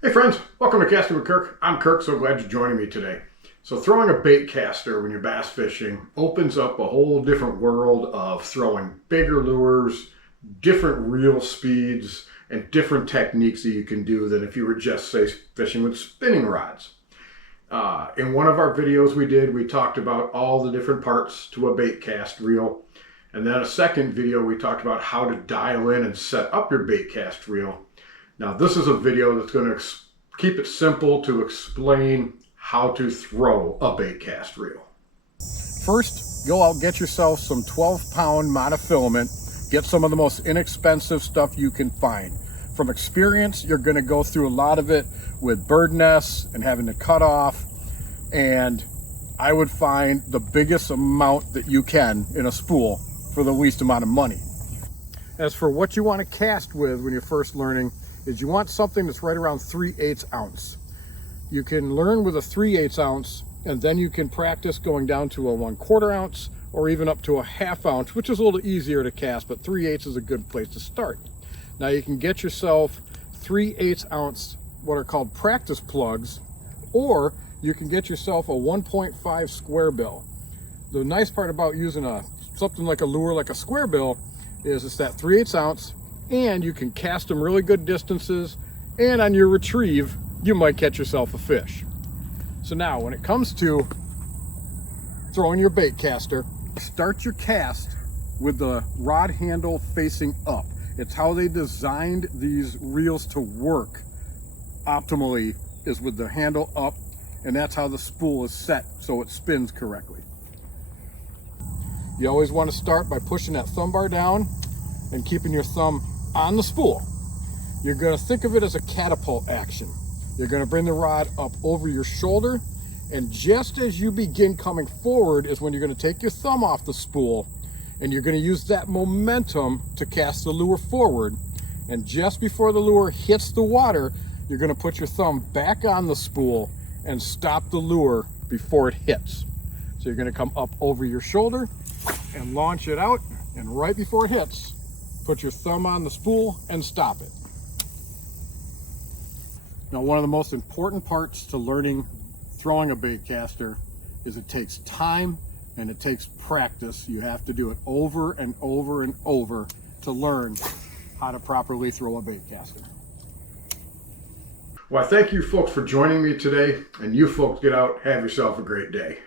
Hey friends, welcome to Casting with Kirk. I'm Kirk, so glad you're joining me today. So throwing a bait caster when you're bass fishing opens up a whole different world of throwing bigger lures, different reel speeds, and different techniques that you can do than if you were just, say, fishing with spinning rods. In one of our videos we talked about all the different parts to a bait cast reel. And then a second video, we talked about how to dial in and set up your bait cast reel. Now this is a video that's going to keep it simple to explain how to throw a bait cast reel. First, go out, get yourself some 12-pound monofilament. Get some of the most inexpensive stuff you can find. From experience, you're going to go through a lot of it with bird nests and having to cut off. And I would find the biggest amount that you can in a spool for the least amount of money. As for what you want to cast with when you're first learning, is you want something that's right around 3/8 ounce. You can learn with a 3/8 ounce, and then you can practice going down to a 1/4 ounce or even up to a 1/2 ounce, which is a little easier to cast, but 3/8 is a good place to start. Now you can get yourself 3/8 ounce, what are called practice plugs, or you can get yourself a 1.5 square bill. The nice part about using something like a lure like a square bill is it's that 3/8 ounce, and you can cast them really good distances, and on your retrieve you might catch yourself a fish. So now when it comes to throwing your bait caster, start your cast with the rod handle facing up. It's how they designed these reels to work optimally, is with the handle up, and that's how the spool is set so it spins correctly. You always want to start by pushing that thumb bar down and keeping your thumb on the spool. You're going to think of it as a catapult action. You're going to bring the rod up over your shoulder, and just as you begin coming forward is when you're going to take your thumb off the spool, and you're going to use that momentum to cast the lure forward. And just before the lure hits the water, you're going to put your thumb back on the spool and stop the lure before it hits. So you're going to come up over your shoulder and launch it out, and right before it hits, put your thumb on the spool and stop it. Now, one of the most important parts to learning throwing a bait caster is it takes time and it takes practice. You have to do it over and over and over to learn how to properly throw a bait caster. Well, I thank you folks for joining me today, and you folks get out, have yourself a great day.